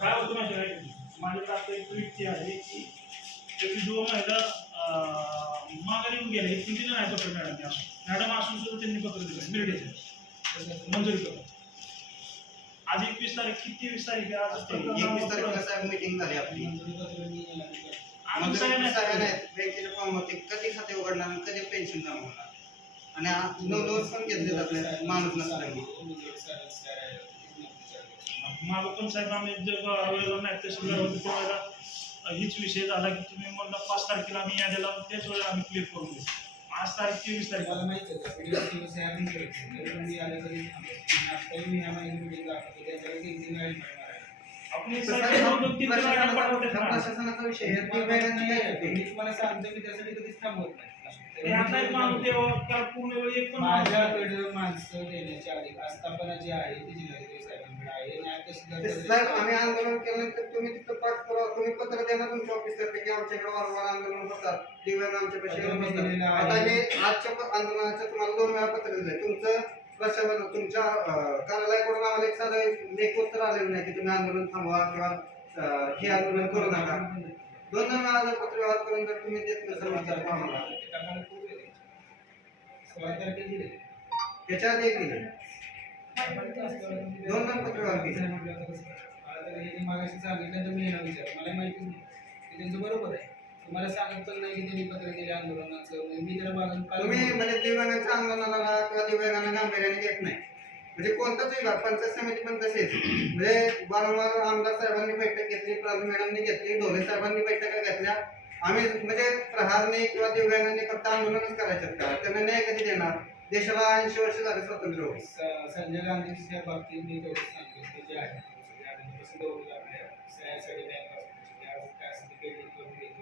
काय होतं माहिती आहे माझ्या आता एक ट्विट आहे की त्याची 2 महिला माघारी येऊन गेले. 3 दिवस नाही पत्र मॅडम असून सुद्धा त्यांनी पत्र दिलं मिळते मंजुरी करून. आज 21 तारीख किती 23 तारीख आहे? आज 21 तारखेला साहेब मीटिंग झाली आपली. बँकेचे फॉर्म होते, कधी खाते उघडणार आणि कधी पेन्शन जमा होणार आणि नोंद पण घेतले जाते माणूस नसल्यामुळे. मागं पण साहेब आम्ही जेव्हा वेळेला नाही तहसीलदार होते तेव्हा हीच विषय झाला की तुम्ही म्हणलं 5 तारखेला आम्ही याद्याला त्याच वेळेला आम्ही क्लिअर करून देऊ. आज तारीख 23 तारीख मला माहिती आहे प्रशासनाचा विषय मला सांगतो मी त्यासाठी कधीच थांबवत नाही. माझ्याकडे माणसं देण्याच्या आधी आस्थापना जी आहे ती जिल्हाधिकारी साहेबांकडे आहे. साहेब आम्ही आंदोलन केल्यानंतर तुम्ही तिथं पाठ करा, तुम्ही पत्र देणार तुमच्या ऑफिसर की आमच्याकडे वारंवार आंदोलन होतात, दिव्यांग आमच्या पैसे. आता हे आजच्या आंदोलनाचं तुम्हाला 2 वेळा पत्र दिलंय. तुमचं प्रशासन तुमच्या कार्यालयाकडून आम्हाला एक साधं लेखोत्तर आलेलं नाही की तुम्ही आंदोलन थांबवा किंवा हे आंदोलन करू नका. 2 वेळा जर पत्र व्यवहार करून जर तुम्ही देत नसेल आम्हाला त्याच्या आधी एक दिले 2 पत्र व्यवहार केले. मागाशी सांगितलं तर मी विचार मला माहितीच नाही की त्यांचं बरोबर आहे. तुम्हाला सांगत पण नाही की त्यांनी पत्र दिले आंदोलनाचं. मी तर मागून तुम्ही म्हणजे दिव्यांगांच्या आंदोलनाला किंवा दिव्यांगांना गांभीर्याने घेत नाही. म्हणजे कोणताच विभाग पंचायत समिती पण तसेच म्हणजे वारंवार आमदार साहेबांनी बैठक घेतली, प्रांत मॅडमनी घेतली, ढोले साहेबांनी बैठका घेतल्या. आम्ही म्हणजे प्रहारने किंवा दिव्यांगांनी फक्त आंदोलनच करायचं का? त्यांना न्याय कधी देणार? देशाला 80 वर्ष झाले स्वातंत्र्य होऊन. संजय गांधीच्या बाबतीत मी तेवढं सांगितलं जे आहे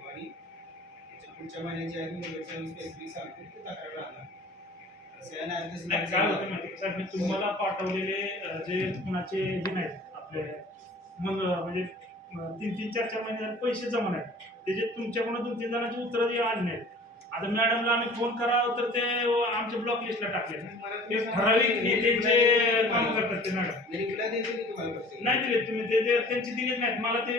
आणि पुढच्या महिन्याची आहे सांगतो तक्रार राहणार. काय होतं माहिती सर, मी तुम्हाला पाठवलेले जे कुणाचे हे नाहीत आपले मग म्हणजे 3-3, 4-4 महिने पैसे जमा नाहीत त्याचे तुमच्याकडून 2-3 जणांची उत्तरं जे आली नाहीत. आता मॅडमला आम्ही फोन करावं तर ते आमच्या ब्लॉक लिस्टला टाकले. ते ठराविक नेत्यांचे काम करतात ते मॅडम नाही दिले तुम्ही ते त्यांची दिलेच नाहीत. मला ते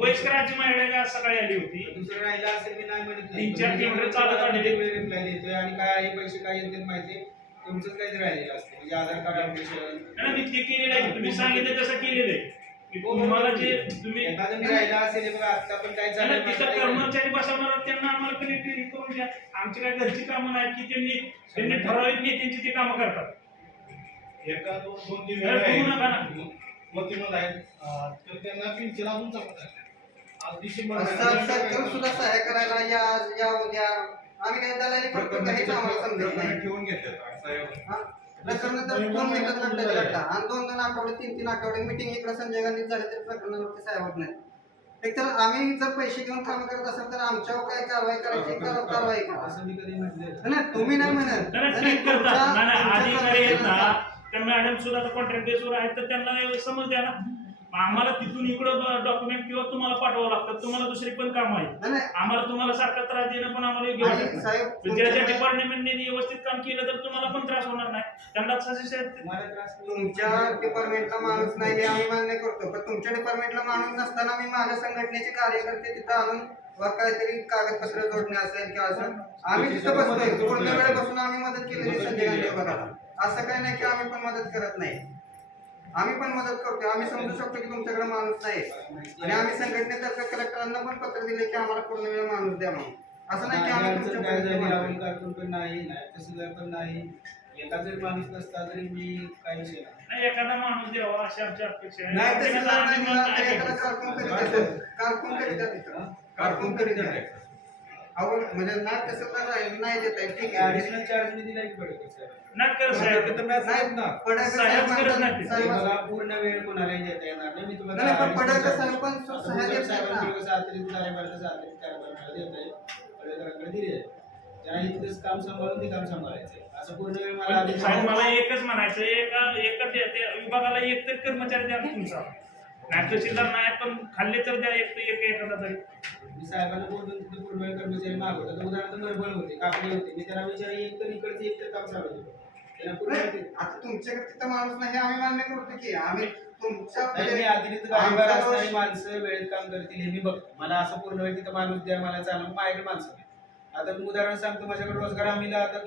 वयस्करांची महिला सकाळी आली होती. दुसरं राहिला असेल मी नाही म्हणत 3-4 किलोमीटर चालत आलेले रिप्लाय देतोय आणि काय पैसे काय येतात माहिती तुमचंच काहीतरी राहिलेलं असतं म्हणजे आधार कार्ड अपडेशन मी ते केलेलं आहे. तुम्ही सांगितलं तसं केलेलं आहे. तुम्हाला जे तुम्ही एखादं राहिला असेल बघा आता पण काय झालं कर्मचारी बसवणार त्यांना आम्हाला कनेक्ट करून द्या. आमची काय घरची कामं नाहीत की त्यांनी ठराविक नेत्यांची ती कामं करतात. एका 2-3 आहेत तर त्यांना पिंचन अजून आज डिसेंबर सुद्धा सहाय्य करायला या उद्या आम्ही काय दलाली करतो काहीच आम्हाला समजत नाही. ठेवून घेतात प्रकरण तर 2 मिनिटात लढता आणि 2-2 आठवडे 3-3 आठवडे मिटिंग इकडे संजय गांधी झाले तर प्रकरणावरती सहाय्य होत नाही. एक तर आम्ही जर पैसे घेऊन काम करत असेल तर आमच्यावर काय कारवाई करायची कारवाई करा असं मी कधी म्हटलं ना. तुम्ही नाही म्हणत अधिकारी आहेत ना त्या मॅडम सुद्धा कॉन्ट्रॅक्ट बेसवर आहेत तर त्यांना समज द्या ना. आम्हाला तिथून इकडं डॉक्युमेंट किंवा तुम्हाला पाठवावं लागतं. तुम्हाला दुसरी पण काम आहे. नाही, आम्हाला तुम्हाला सारखा त्रास देणं पण आम्हाला योग्य आणि वाटत नाही. साहेब ज्या ज्या तुमच्या- डिपार्टमेंटने व्यवस्थित काम केलं तर तुम्हाला पण त्रास होणार नाही. त्यांना सजेस्ट मला त्रास तुमच्या डिपार्टमेंटला माणूस नाही हे आम्ही मान्य करतो, पण तुमच्या डिपार्टमेंटला माणूस नसताना मी माझ्या संघटनेचे कार्यकर्ते तिथं आणून व काहीतरी कागदपत्र जोडणे असेल किंवा असं आम्ही तिथं बसतोय. पूर्ण वेळ बसून आम्ही मदत केलेली संजय गांधी विभागाला. असं काही नाही की आम्ही पण मदत करत नाही. आम्ही पण मदत करतो. आम्ही समजू शकतो की तुमच्याकडे माणूस नाही आणि आम्ही संघटनेतर्फे कलेक्टरांना पण पत्र दिले की आम्हाला पूर्ण वेळ माणूस द्या म्हणून. असं नाही की आम्ही काय झाली तुमच्या राहुल कारकून पण नाही तहसीलदार पण नाही. एका जरी माणूस नसता तरी मी काय विषय नाही. एखादा माणूस द्यावा अशी आमची अपेक्षा आहे. नाही तसं एखादा आम्ही नाही मत तर ऐकतो. एखादा कारकून करीत असेल. कारकून करीत आहे तिथं. कारकून करीत आहे. अहो म्हणजे नाही तसं तर नाही देत आहे. ठीक आहे. ऍडिशनल चार्ज मी दिला की पडेल सर. नाही करत साहेब. नाही पडायचं साहेब साहेब करत नाही ते. साहेब मला पूर्ण वेळ कोणालाही देता येणार नाही. मी तुम्हाला नाही, पण पडायचं साहेब पण सह्या देत नाहीत ना. साहेबांकडे कसं अतिरिक्त कार्यभाराचं अतिरिक्त कार्यभार देत आहे. पडेकरांकडे दिले आहे. त्यांना इथलंच काम सांभाळून ते काम सांभाळायचं. असं पूर्ण वेळ मला आधी साहेब मला एकच म्हणायचं एका त्या विभागाला एक तरी कर्मचारी द्या तुमचा. नाही तहसीलदार नाही पण खाल्ले तर द्या एखादा तरी. मी साहेबांना बोलून तिथे पूर्ण वेळ कर्मचारी मागवतात. तर उदाहरणार्थ मरबळ होते, कापले होते. मी त्यांना विचारले एक तर इकडचे एक तर काम चालू होतं. त्यांना पूर्ण नाही, वेळ आता तुमच्याकडे तिथं माणूस नाही हे आम्ही मान्य करतो की आम्ही तुमच्या नाही, मी अतिरिक्त कार्यभार असणारी माणसं वेळेत काम करतील हे मी बघतो. मला असं पूर्ण वेळ तिथं माणूस द्या मला चालू माझ्याकडे माणसं नाही. आता मी उदाहरण सांगतो. माझ्याकडे रोजगार हमीला आता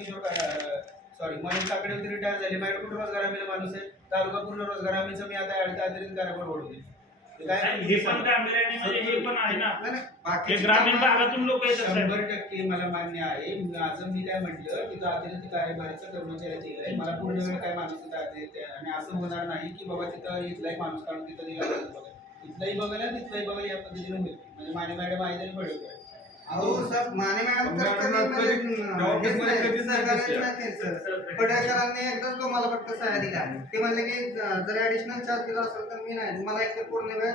मनोज काकडे होते रिटायर झाले. माझ्याकडे कुठं रोजगार हमीला माणूस आहे. तालुका पूर्ण रोजगार हमीचं मी आता अतिरिक्त कार्यभार ओढवले. हे पण गांभीर्याने म्हणजे हे पण आहे ना. नाही, नाही, हे बाकीची ग्रामीण कामं- भागातून लोक येतात साहेब. 100% मला मान्य आहे. माझं मी काय म्हटलं तिथं अतिरिक्त कार्यभाराचं कर्मचाऱ्याची आहे. मला पूर्ण वेळ काय माणूस तिथं अतिरिक्त आहे. आणि असं होणार नाही की बाबा तिथं इथलाही माणूस काढून तिथं दिला बघा. इथलाही बघायला तिथलाही बघायला या पद्धतीने होईल. म्हणजे माने मॅडम आहे तरी पडेल. अहो सर माने मॅडम तर कधी म्हणजे पडळकरांनी एकदाच तुम्हाला फक्त सह्या दिल्या. ते म्हणले की जर ऍडिशनल चार्ज दिला असेल तर मी नाही. मला एक पूर्ण वेळ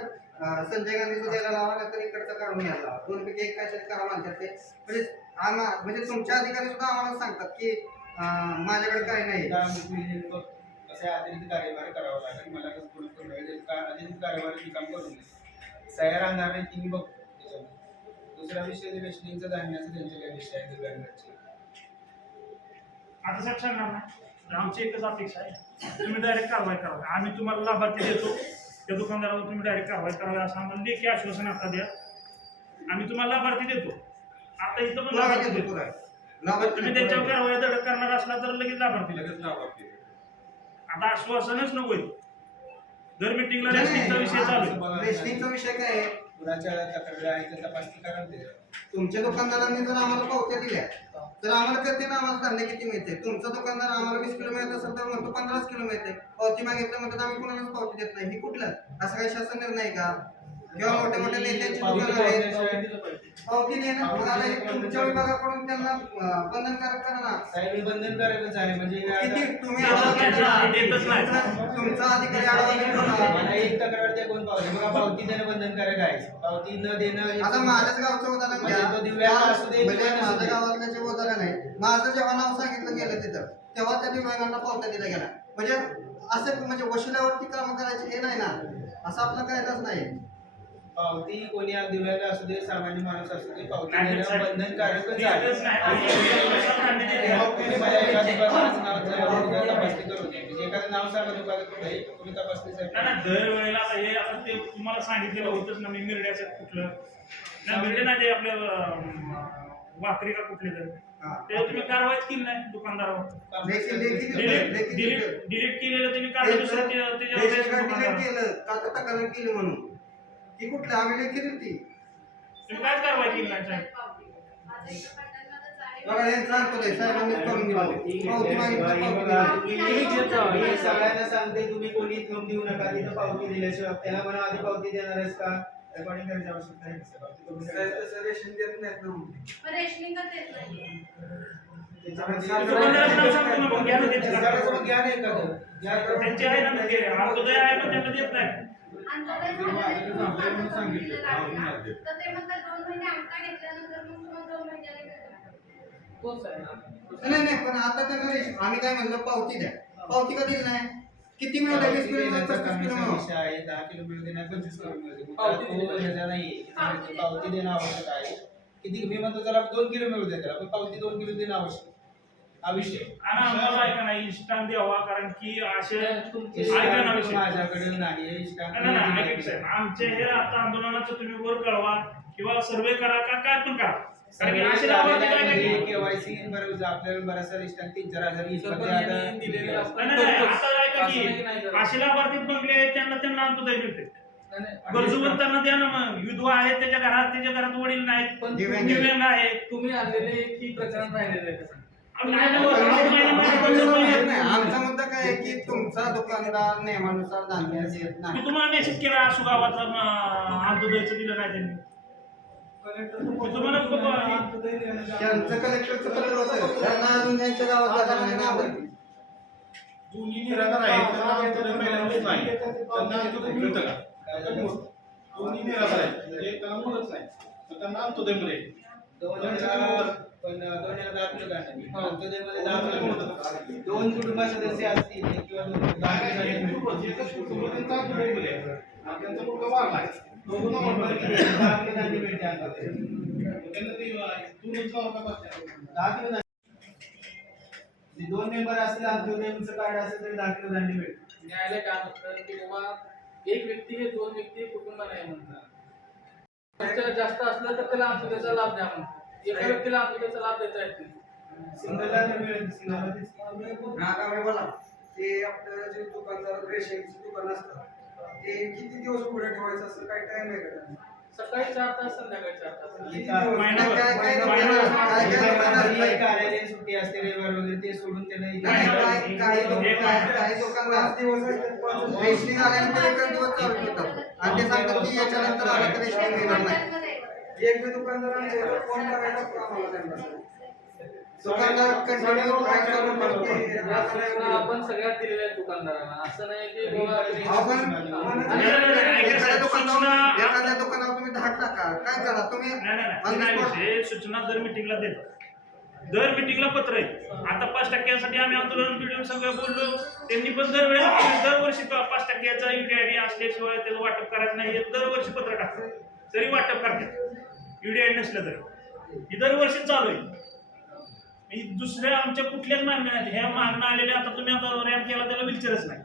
संजय गांधीचं द्यायला लावा नाही तर इकडचं काढून घ्यायला लावा. 2 पैकी 1 काय करा म्हणतात ते. म्हणजे तुमच्या अधिकारी सुद्धा आम्हाला सांगतात की माझ्याकडे काही नाही. असे अतिरिक्त कार्यभार करावा लागेल. मला पूर्ण वेळ अतिरिक्त कार्यभाराची काम करून सह्या राहणार नाही ती मी बघतो. दुसरा विषय रेशनिंगचा धान्याचा त्यांचे काही विषय आहे दिव्यांगाचे. आता साहेब सांगणार ना आमची एकच अपेक्षा आहे तुम्ही डायरेक्ट कारवाई करावी. आम्ही तुम्हाला लाभार्थी देतो त्या दुकानदारावर तुम्ही डायरेक्ट कारवाई करावी असं आम्हाला लेखी आश्वासन आता द्या. आम्ही तुम्हाला लाभार्थी देतो. आता इथं पण लाभार्थी देतो. तुम्ही त्यांच्यावर कारवाई धडक करणार असला तर लगेच लाभार्थी. आता आश्वासनच नको. दर मिटिंगला रेशनिंगचा विषय चालू आहे. रेशनिंगचा विषय काय आहे? कुणाच्या तक्रारी आहे तर तपासणी करा ते. तुमच्या दुकानदारांनी जर आम्हाला पावत्या दिल्या तर आम्हाला कळते ना आम्हाला धान्य किती मिळते. तुमचा दुकानदार आम्हाला 20 किलो मिळत असेल तर म्हणतो 15 किलो मिळते. पावती मागितलं म्हणतात आम्ही कुणालाच पावती देत नाही. ही कुठलं असं काही शासन निर्णय आहे का? किंवा मोठ्या मोठ्या नेत्यांची दुकानं आहेत पावती देणं. मग आता हे तुमच्या विभागाकडून त्यांना बंधनकारक करा ना. साहेब बंधनकारकच आहे. म्हणजे किती तुम्ही देतच नाही. तुमचा अधिकारी आढावा घेऊन मला एक तक्रार द्या कोण पावती. बघा पावती देणं बंधनकारक आहे. पावती न देणं आता माझ्याच गावचं उदाहरण घ्या. म्हणजे तो दिव्यांग असू दे, म्हणजे दिव्यांग असू दे. माझ्या गावातलं जे उदाहरण आहे माझं जेव्हा नाव सांगितलं गेलं तिथं तेव्हा त्या दिव्यांगांना पावत्या दिल्या गेल्या. म्हणजे असं म्हणजे वशिल्यावरती काम करायचे हे नाही ना. असं आपलं कायदाच नाही. पावती कोणी दिव्यांग असू दे सामान्य माणूस असू दे पावती नाही, देणं साहेब. बंधनकारकच देतच नाही. आहे. मला एखाद्या दुकानाचं नाव तपासणी करून द्या. म्हणजे एखादं नाव सांगा दुकानात कुठं आहे तुम्ही तपासणीसाठी. नाही दरवेळेला आता हे आता ते तुम्हाला सांगितलेलं होतच ना. मी मिरड्याचं कुठलं नाही मिरडे नाही ते आपल्या वाकरी का कुठले तर ते तुम्ही कारवाईच केली नाही दुकानदारावर. डिलीट केलेलं तुम्ही काढलं दुसरं डिलीट केलं का तक्रार केली म्हणून ती कुठलं आम्ही लेखी दिली. तुम्ही काय कारवाई केली नाही साहेब. बघा हे सांगतो साहेबांनीच करून दिलं. पावती मागितलं पावती दिली. मी सगळ्यांना सांगते तुम्ही कोणी थंब देऊ नका. तिथं पावती दिल्याशिवाय त्याला म्हणा आधी पावती देणार आहेस का रेकॉर्डिंग करायची आवश्यकता आहे. तसं रेशन देत नाहीत ना. दुकानदाराचं नाव सांगतो ना मग घ्या ना त्यांची तक्रार. त्याच्याकडे ज्ञान आहे का तो? त्यांची आहे ना मग अगोदर आहे पण त्यांना देत नाही. नाही नाही पण आता त्यांना आम्ही काय म्हणलं पावती द्या. पावती का दिली नाही. किती मिळवलं? 20 किलो मिळवलं, देण्याचा 35 किलो कमीचा मिळवलं. विषय आहे. 10 किलो मिळून देण्यात 25 किलो मिळते. मग पावती तो दिली. ह्याचा नाहीये. पावती देणं आवश्यक आहे. किती मी म्हणतो त्याला 2 किलो मिळू दे त्याला, पण पावती 2 किलो देणं आवश्यक आहे. हा विषय. आणि आम्हाला ऐका नाही इन्स्टांट द्यावा, कारण की असे तुमचे ऐका ना विषय. माझ्याकडे नाही इष्टांत नाही, नाही, ऐका की साहेब, आमचे हे आता आंदोलनाचं तुम्ही वर कळवा किंवा सर्वे करा का काय पण करा, कारण की असे लाभार्थी काय काय केवायसी बरोबर आपल्याला बऱ्याचशा इष्टांत 3,000 सरपंचांनी दिलेले आता आपण नाही, नाही, करतोच. आता ऐका असं नाही की की नाही करत. असे लाभार्थी बंगले आहेत त्यांना त्यांना अंतोदय मिळते. नाही, नाही. गरजूवंतांना द्या ना मग. विधवा आहेत त्याच्या घरात वडील नाहीत, पण दिव्यांग दिव्यांग आहे. तुम्ही आणलेले की प्रकरण राहिलेलं आहे कसं? आम्ही नाही ना, नाही, आमचा मुद्दा काय आहे की तुमचा दुकानदार नियमानुसार धान्य देत नाही. मी तुम्हाला मेसेज केला असू गावाचा अंत्योदयचं दिलं नाही त्यांनी. मी तुम्हाला त्यांचं कलेक्टरचं पत्र होतं, त्यांना अजून त्यांच्या गावात जागा नाही ना आवडली. दोन्ही निराधार आहेत त्यांना अंत्योदय मिळालेच नाही. त्यांना अंत्योदय मिळतं का? दोन्ही निराधार आहेत म्हणजे त्यांना मुलंच नाही तर त्यांना अंत्योदय मिळेल. पण 10 किलो काढणार. अंत्योदयमध्ये 10 किलो मिळतात. 2 कुटुंब सदस्य असतील किंवा 10 किलो त्यांचा अंत्योदय मिळेल. आणि त्यांचा मुलगा वारलाय. दोघांना वारलाय. 10 किलो धान्य मिळते अंत्योदय. त्यांना ते दोनच गाव का 10 किलो धान्य. 2 मेंबर असतील अंत्योदयचं कार्ड असेल तरी 10 किलो धान्य मिळते. न्यायालय काय म्हणतं की बाबा एक व्यक्ती हे 2 व्यक्ती कुटुंब नाही म्हणतात. त्याच्या जास्त असलं तर त्याला अंत्योदयचा लाभ द्या म्हणतात. एका व्यक्तीला अंत्योदयचा लाभ देता येत नाही. सिंगलला तर मिळेल. सिंगलला हा का बोला, ते आपलं जे दुकानदार रेशनचे दुकान असतात ते किती दिवस पुढे ठेवायचं असं काय टाइम आहे का? सकाळी 4 तास संध्याकाळी 4 तास. किती दिवस? महिनाभर. काय काय महिनाभर. दुकानदार- कार्यालय सुट्टी असते रविवार वगैरे ते सोडून त्याला काही दुकानदार दिवस असतात, रेशनिंग आल्यानंतर एकच दिवस चालू ठेवतात आणि ते सांगतात की याच्यानंतर आलं तर रेशनिंग मिळणार नाही. एक दुकानदारांना फोन करायला आम्हाला त्यांना दुकानदार कंटिन्यू काय चालू करते या सूचना आपण सगळ्यात दिलेल्या आहेत दुकानदारांना. असं नाही की बाबा एखाद्या दुकानावर तुम्ही धाड टाका, काय करा तुम्ही नाही, नाही, विषय सूचना दर मिटिंगला देतात. दर मिटिंगला पत्र आहे. आता 5% आम्ही आंदोलन व्हिडिओ सगळं बोललो, त्यांनी पण दरवर्षी 5% युडीआयडी असल्याशिवाय त्याचं वाटप करायचं नाही हे दरवर्षी पत्र टाकतात. तरी वाटप करतात युडीआयडी नसलं तरी. ही दरवर्षी चालू आहे. दुसऱ्या आमच्या कुठल्याच मागण्या नाहीत. ह्या मागण्या आलेल्या आता तुम्ही आता रॅम्प केला त्याला विचारच नाही.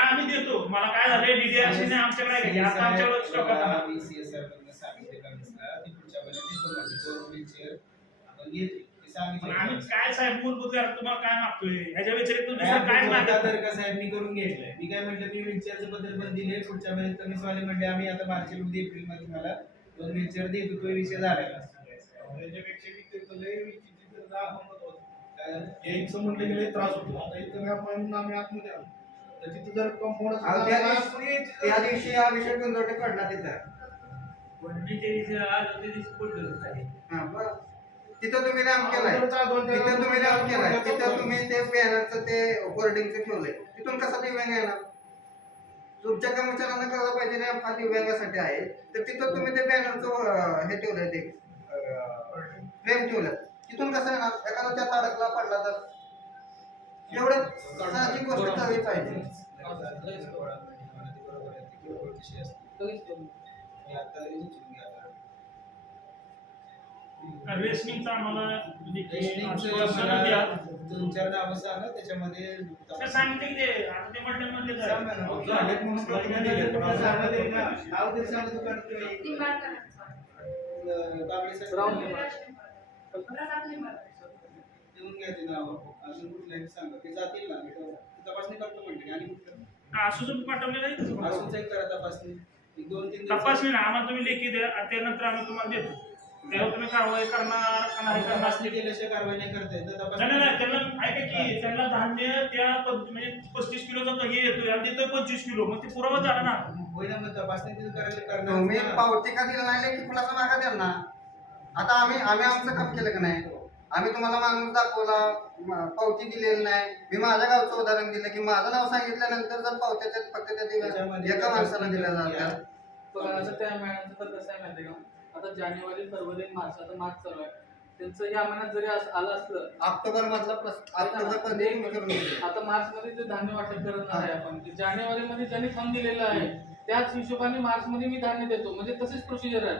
आम्ही देतो. मला काय झालंय डीडीआरसी ने आमच्याकडे घ्या. आता आमच्याकडे स्टॉक आता आम्ही काय साहेब मूलभूत करा तुम्हाला काय मागतोय ह्याच्या व्यतिरिक्त दुसरं काय मागत तर कसं आहे मी करून घेतलंय. मी काय म्हटलं मी व्हीलचेअरचं पत्र पण दिले. पुढच्या महिन्यात कमी वाले म्हणले आम्ही आता मार्च एप्रिल मध्ये मला 2 व्हीलचेअर देतो. तो विषय झालेला. त्याच्यापेक्षा किती लय विचित्र दाखवत होतं. यायचं म्हटलं की लय त्रास होतो. आता इथं आपण आम्ही आतमध्ये आलो तर तिथं जर कंपाऊंड त्या दिवशी हा विषय गुंजवटे पडला तिथं. हा, बरं. तिथं तुम्ही रॅम्प केलाय, तिथं तुम्ही रॅम्प केलाय, तिथं तुम्ही ते बॅनरचं ते होर्डिंगचं ठेवलंय, तिथून कसा दिव्यांग येणार? तुमच्या कर्मचाऱ्यांना कळलं पाहिजे ना हा दिव्यांगासाठी आहे, तर तिथं तुम्ही ते बॅनरचं हे ठेवलंय, ते फ्रेम ठेवलं, तिथून कसं येणार? एखादा त्यात अडकला पडला तर एवढं साहजिक गोष्ट झाली पाहिजे. रेशनिंगचा आम्हाला तुमच्या नाव सांगा त्याच्यामध्ये सांगितलं की ते आता ते म्हटलं म्हणले जातील ना तपासणी करतो म्हणते आणि असू पाठवलेलं आहे. असून चेक करा तपासणी 1-2-3 तपासणी ना आम्हाला तुम्ही लेखी द्या, त्यानंतर आम्ही तुम्हाला देतो. तेव्हा तुम्ही कारवाई करणार का नाही करणार तपासणी केल्याशिवाय कारवाई नाही करता येत. नाही, त्यांना ऐका की त्यांना धान्य त्या म्हणजे 35 किलोचा हे येतोय आणि देतोय 25 किलो, मग ते पुरावा झाला ना. होय ना, मग तपासणी तुम्ही पावती का दिला नाही की कुणाचा मागा द्याल ना? आता आम्ही आमचं काम केलं का नाही? आम्ही तुम्हाला माणूस दाखवला, पावती दिलेली नाही. मी माझ्या गावचं उदाहरण दिलं की माझं नाव सांगितल्यानंतर जर पावत्या फक्त त्या एका माणसाला दिल्या जातात. बघा असं त्या मॅडमचं तर कसं आहे माहिती आहे का? आता जानेवारी, फेब्रुवारी, मार्च, आता मार्च चालू आहे. त्यांचं या महिन्यात जरी आलं असलं ऑक्टोबर मधला ऑक्टोबर मध्ये तुम्ही करून दिले. आता मार्च मध्ये जे धान्य वाटप करणार आहे आपण ते जानेवारी मध्ये ज्यांनी फंड दिलेला आहे त्याच हिशोबाने मार्च मध्ये मी धान्य देतो म्हणजे तशीच प्रोसिजर आहे.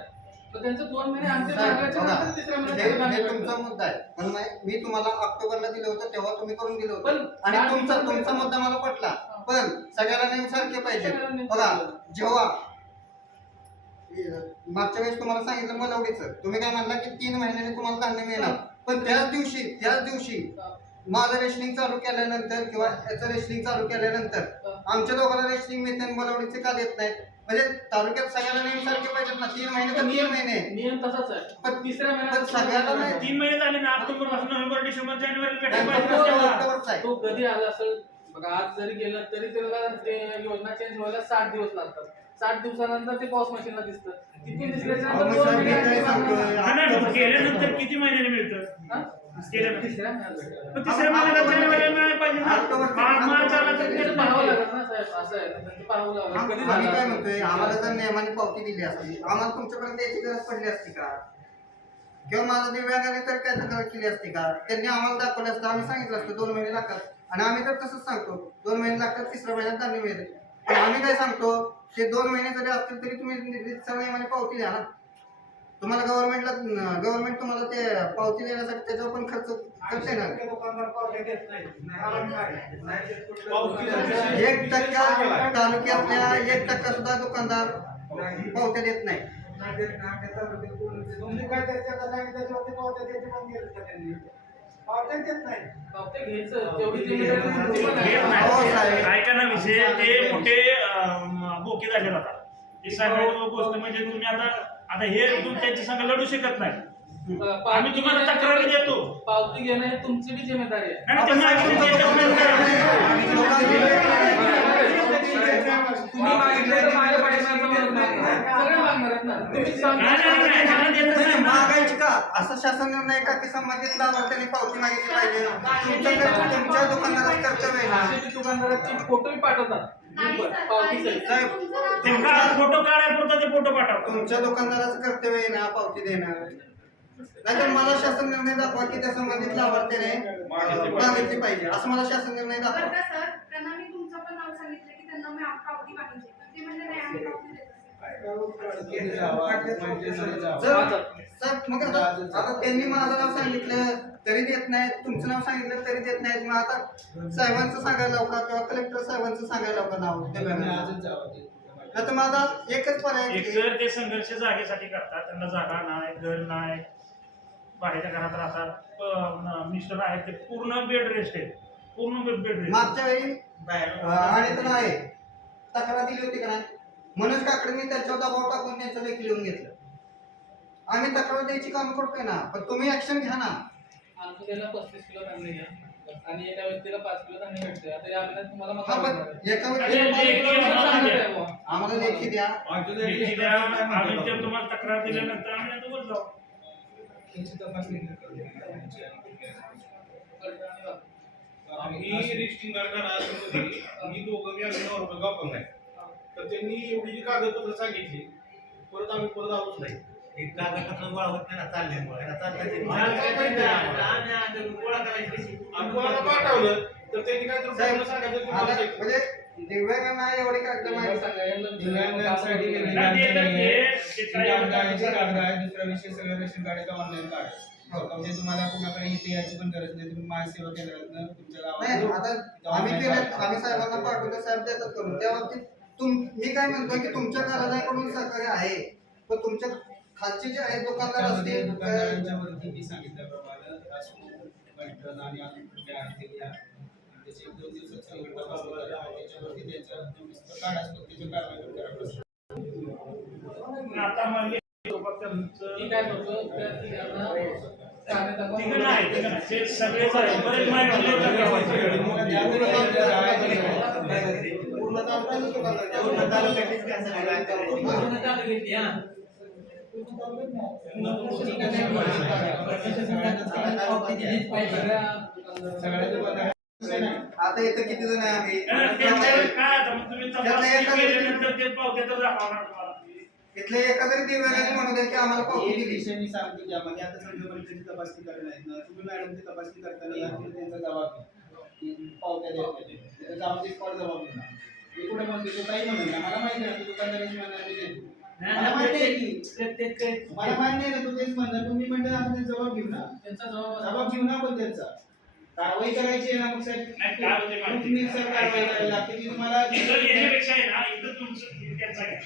तर त्यांचं 2 महिने आमचे लागल्याच्या नंतर तिसऱ्या महिन्यात हे त्यांना धान्य हे तुमचा भेटतं. मुद्दा आहे पण मी तुम्हाला ऑक्टोबरला दिलं होतं तेव्हा तुम्ही करून दिलं पण होतं आणि तुमचा मुद्दा मला पटला पण सगळ्याला नेम सारखे पाहिजे. बघा जेव्हा मागच्या वेळेस तुम्हाला सांगितलं मलवडीचं तुम्ही काय म्हणला की 3 महिन्याने तुम्हाला धान्य मिळणार पण त्याच दिवशी माझं रेशनिंग चालू केल्यानंतर किंवा याचं रेशनिंग चालू केल्यानंतर आमच्या दोघांना रेशनिंग मिळते मलवडीचे का देत नाहीत म्हणजे तालुक्यात सगळ्याला नेम सारखे पाहिजेत ना 3 महिने तर 3 महिने नियम तसाच आहे पण तिसऱ्या पण महिन्यात सगळ्याला नाही 3 महिने झाले ना ऑक्टोबर पासून नोव्हेंबर डिसेंबर जानेवारी भेटायला त्यांचा पाहिजे तो ना. ऑक्टोबरचा आहे. तो कधी आला असेल बघा आज जरी गेलं तरी त्याला ते योजना चेंज व्हायला 60 दिवस लागतात. 60 दिवसानंतर ते पॉस मशीनला दिसतं तिथून दिसल्याच्या अहो, नंतर मग 2 साहेब, मी काय महिने सांगतोय? हा, नाही मग केल्यानंतर किती महिन्याने मिळतं हा? केल्यानंतर तिसऱ्या महिन्यात. पण तिसऱ्या महिन्याला जानेवारी मिळायला पाहिजे ना मार्च आला तर त्यांचं ते पाहावं लागत ना साहेब असं आहे त्यांचं पाहावं लागत कधी आम्ही काय झालं म्हणतोय आम्हाला जर नियमाने पावती दिली असती आम्हाला तुमच्यापर्यंत याची गरज पडली असती का किंवा माझं दिव्यांगाने तर काय तक्रार केली असती का त्यांनी आम्हाला दाखवलं असतं आम्ही सांगितलं असतं 2 महिने लागतात आणि आम्ही तर तसंच सांगतो 2 महिने लागतात तिसऱ्या महिन्यात धान्य मिळेल पण आम्ही काय सांगतो ते 2 महिने जरी असतील तरी तुम्ही नियमाने पावती द्या ना तुम्हाला गव्हर्नमेंट तुम्हाला ते पावती देण्यासाठी त्याच्यावर पण खर्च येणार 1% तालुक्यातल्या 1% सुद्धा दुकानदार पावत्या देत नाही पावते घ्यायचं तेवढी जिम्मेदारी घेत तुमची पण आहे. नाही. हो, साहेब. ऐका ना विषय ते मोठे बोके झाले आता हे सगळ्यात गोष्ट म्हणजे तुम्ही आता हे तुम्ही त्यांच्या संग लढू शकत नाही आम्ही तुम्हाला तक्रारी देतो पावती घेणं हे तुमची बी जिम्मेदारी आहे. आणि त्यांना ऐकून द्यायचं नाही. तुम्ही मागितलं तर माझ्या पाठीमागचं म्हणत नाही. सगळे मागणार आहेत ना. तुम्हीच सांगा. नाही, त्यांना देतच नाही. मागायची का असं शासन निर्णय का की संबंधित लाभार्थ्यांनी पावती मागितली पाहिजे तुमच्या दुकानदारात कर्तव्य आहे ना असे बी दुकानदाराचे फोटो बी पाठवतात ग्रुपवर, पावतीसहित. साहेब ते फोटो काढायपुरता ते फोटो पाठवतो तुमच्या दुकानदाराचं कर्तव्य आहे ना पावती देणं नाहीतर मला शासन निर्णय दाखवा की त्या संबंधित लाभार्थ्याने मागितली पाहिजे असं मला शासन निर्णय दाखवा बरं का सर त्यांना मी तुमचं पण नाव सांगितलं की त्यांना मी पावती मागितली पण ते म्हणजे नाही आम्ही पावती देत साहेब मग आता त्यांनी माझं नाव सांगितलं तरी देत नाहीत तुमचं नाव सांगितलं तरी देत नाहीत मग आता साहेबांचं सांगायला लावका किंवा कलेक्टर साहेबांचं सांगायला लावका नाव आजच जावं ते. आता माझा एकच पर्याय आहे एक की तर ते संघर्ष जागेसाठी करतात त्यांना जागा नाही घर नाही भाड्याच्या घरात राहतात मिस्टर आहेत ते पूर्ण बेड रेस्ट आहे पूर्ण बेड रेस्ट मागच्या वेळी आणि तर आहे तक्रार दिली होती का नाही मनोज काकडे त्याच्यावर दबाव टाकून त्यांचं लेख लिहून घेतलं आम्ही तक्रार द्यायची काम करतोय ना पण तुम्ही ऍक्शन घ्या ना आमच्याला 35 किलो धान्य घ्या आणि एका व्यक्तीला 5 किलो धान्य भेटते आता या महिन्यात तुम्हाला मग हा, पण एका व्यक्तीला आम्हाला लेखी द्या आम्ही ते तुम्हाला तक्रार दिल्यानंतर आम्ही आता वर जाऊ त्यांची तपासणी करू. आम्ही रिस्टिंग करताना मी दोघं मी आम्ही नॉर्मल गाव नाही तर त्यांनी एवढी जी कागदपत्र सांगितली परत आम्ही परत आलोच नाही आणि कोणाला पाठवलं तर त्यांनी काय तर सांगायचं की आता मला ते- म्हणजे दिव्यांगांना एवढी कागद माहिती दिव्यांगांसाठी वेगळी नाही, ते- कागद आहे. ते- ते काय- दिव्यांगांची कागद आहे दुसरा विषय सगळ्या रेशन कार्डाचा ऑनलाईन काढायचं म्हणजे तुम्हाला कोणाकडे इथे यायची पण गरज नाही तुम्ही महासेवा केंद्रातनं तुमच्या नाही गावात आता आम्ही केलं आम्ही साहेबांना पाठवतो साहेब देतात करून त्या बाबतीत मी काय म्हणतो की तुमच्या कार्यालयाकडून सहकार्य आहे पण तुमच्या खालचे जे आहेत दुकानदार त्यामध्ये असतील दुकानदारांच्या वरती मी सांगितल्याप्रमाणे पैठण आणि अजून कुठे आहे ते घ्या. त्याची 1-2 दिवसात संघटना बसवली आहे. त्याच्यावरती त्यांच्या नुसतं काढा असतो त्याची कारवाई करावी लागते. आता मग मी काय करतो त्या तिघांना कागद दाखवा. तिकडे नाही तिकडे नाही. ते सगळेच आहे बरेच माहिती पूर्ण पूर्ण कागद घेतली, हा. सगळ्या दुकानदार आता इथं किती जण आहे आम्ही त्यांच्यावर काय आता मग तुम्ही तपासणी केल्यानंतर ते पावत्या तर दाखवणार तुम्हाला इथले एका जरी दिव्यांगाने म्हणू द्या की आम्हाला पावती एक दिली विषय मी सांगतो ज्यामध्ये आता समजा मला त्याची तपासणी करणार आहेत ना, तुम्ही मॅडमची तपासणी करताना या तुम्ही त्यांचा जबाब घ्या की पावत्या देत नाही त्याचा जबाब ते स्पॉट जबाब घेणार. मी कुठे म्हणतो तो काही म्हणत नाही, मला माहिती आहे ना, दुकानदाराची म्हणणार मी देतो. मला माहिती आहे की मला मान्य आहे ना, तो तेच म्हणणार, तुम्ही म्हणता आपण जबाब घेऊ ना, त्यांचा जबाब जबाब घेऊ ना, पण त्यांचा कारवाई करायची आहे ना, मग साहेब नाही, काय होते माहिती? तुम्ही सर कारवाई करायला लागते की तुम्हाला इथं येण्यापेक्षा आहे ना, इथं तुमचं त्यांचा घ्या.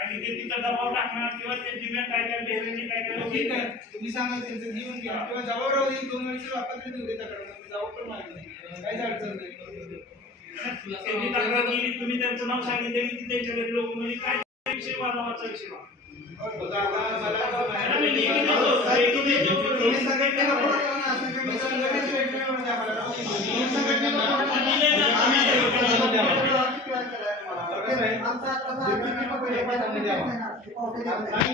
आणि ते तिथं दबाव टाकणार किंवा ते दिव्यांग काय काय डेअरिंगचे काय काय लोक ठीक आहे, तुम्ही सांगा त्यांचं घेऊन घ्या किंवा जबाब राहू दे, 2 वर्ष वापस देऊ दे तक्रार, जबाब पण मागत नाही, काहीच अडचण नाही. त्यांनी तक्रार केली, तुम्ही त्यांचं नाव सांगितलं की त्यांच्या घरी लोक म्हणजे काय विषय वादावाचा विषय वा. बघा, आता मला असं आणि माहिती लेखी आहे. देतो, लेखी देतो. तुम्ही संघटनेला फोन करा ना, तुम्ही संघटनेची वेगळी म्हणून द्या मला. तुम्ही संघटनेला फोन करा. दिले ना, आम्ही आम्ही आमचा आत्ताचा आर्थिक पकडे पाहिजे द्या. पावती द्या. आणि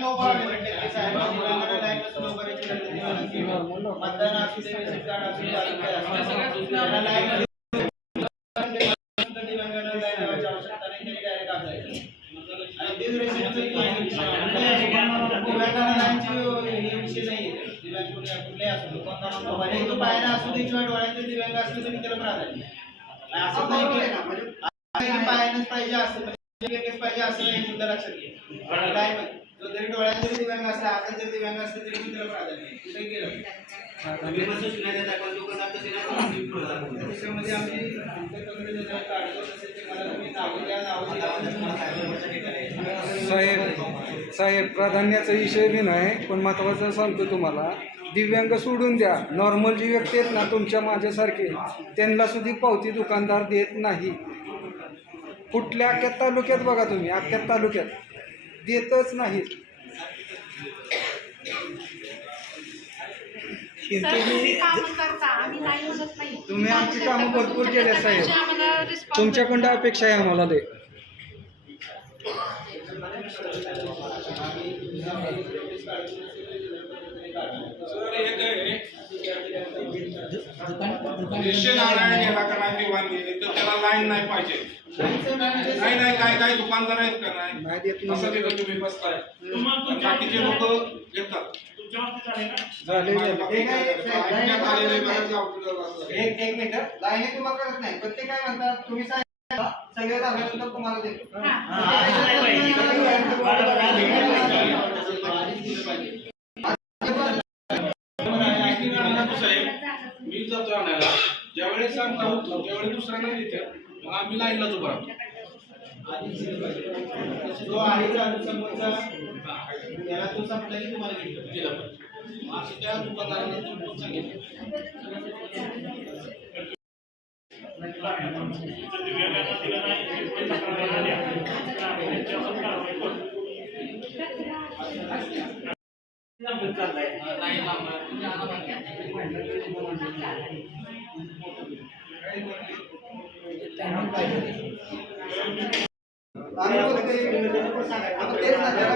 मतदान असू दे, विशिष्ट कार्ड असू दे, त्याला लाईन दिव्यांगांना लाईन लावायची आवश्यकता नाही, त्यांनी डायरेक्ट आत जायचं. आणि तेच दिव्यांगांना लाईनची हे विषय नाही आहे. दिव्यांग कुठल्याही असू दे, कोणता तो पायाला असू दे किंवा डोळ्याचे दिव्यांग असले तरी त्याला प्राधान्य आहे. असं नाही की पायानेच पाहिजे असं वेगळेच पाहिजे असं नाही, सुद्धा लक्षात घ्या. काय म्हणतो जो जरी डोळ्यात जरी दिव्यांग असला, हातात जरी दिव्यांग असले तरी पण त्याला प्राधान्य आहे. कुठे गेलं त्याच्यामध्ये आम्ही तुमच्याकडे जे काही काढतो तसे ते मला तुम्ही नावं द्या, नावं दिल्यानंतर साहेब प्राधान्याचा विषय बी नाही, पण महत्त्वाचं सांगतो तुम्हाला, दिव्यांग सोडून द्या, नॉर्मल जी व्यक्ती आहेत ना तुमच्या माझ्यासारखे, त्यांना सुद्धा पावती दुकानदार देत नाही. कुठल्या अख्ख्या तालुक्यात बघा तुम्ही, अख्ख्या तालुक्यात देतच नाहीत. तुम्ही आमची कामं भरपूर केले साहेब, तुमच्याकडं अपेक्षा आहे आम्हाला लय. सर एक आहे रेशन आणायला गेला का नाही दिवाणी तर त्याला लाईन नाही पाहिजे. नाही काय काय दुकानदार आहेत का नाही नाही देत असं नाही. तिथं तुम्ही बसताय, तुम्हाला बाकीचे लोक घेतात. तुमच्या बाबतीत झाले ना. झाले ऐकण्यात आलेले बऱ्याच गावठी असतात. एक मिनिट लाईने तुम्हाला कळत नाही, पण ते काय म्हणतात तुम्ही सांगा सगळे झाल्यानंतर तुम्हाला देतो. मी जातो आणायला, ज्यावेळेस सांगतो त्यावेळेस दुसऱ्यांना देते, मग आम्ही लाईनलाच उभा राहतो. जो आहे चालू समोरचा त्याला तो संपला की तुम्हाला घेतलं. दिलं पाहिजे. मग असं त्या दुकानदारांना तुम्ही सांगितलं. दिव्यांगांना दिलं नाही, ते तक्रार द्या. त्यांच्यावर कारवाई करू. नाही लावणार. तुम्ही आणा मागे. आम्ही बोलतोय, आता तेच ना, त्याला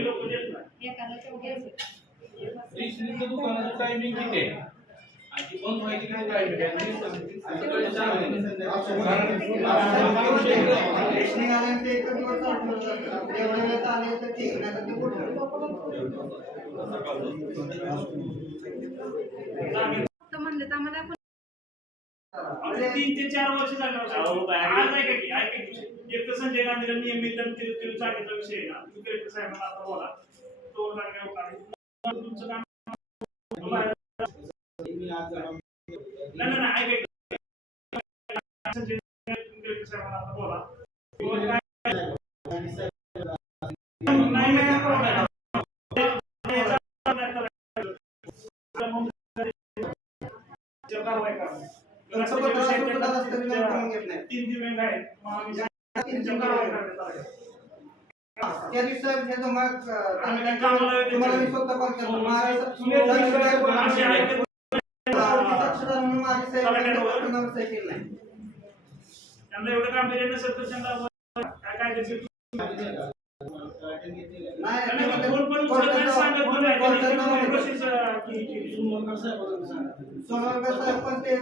लोक देत नाही. रेशनिंगच्या दुकानाचं टायमिंग किती आहे आणि ती बंद व्हायची काय टायमिंग रेशनिंग आल्यानंतर एकच दिवस चालू जातं. एवढ्या वेळेत आले तर ठीक, नाही तर ते कुठलं. फक्त म्हणलं तर आम्हाला आणि 3 ते 4 वर्ष झाले होते. आज आहे का की ऐका की, एक तर संजय गांधीला नियमित चालण्याचा विषय आहे ना, तुम्ही कलेक्टर साहेबांना आता बोला, तो लागल्या तुमचं काम नाही ऐका की. संजय कलेक्टर साहेबांना आता बोला. कारवाई करा. तुमचं पत्र सुद्धा दस्तऐवज करून घेत नाही. 3 दिव्यांग आहेत, मग आम्ही तीन कारवाई करण्यात आली. त्या दिवशी हे आम्ही कामाला येते. तुम्हाला मी स्वतः कॉल केला. महाराष्ट्र असे ऐकत साक्षीदार म्हणून माझी सही केली नाही. त्यांना एवढं काम केलं नसेल तर त्यांना काय काय नाही, फोन पण उचलत नाही, सांगत पण नाही. प्रोसेस केली. सोनवणकर साहेब पण ते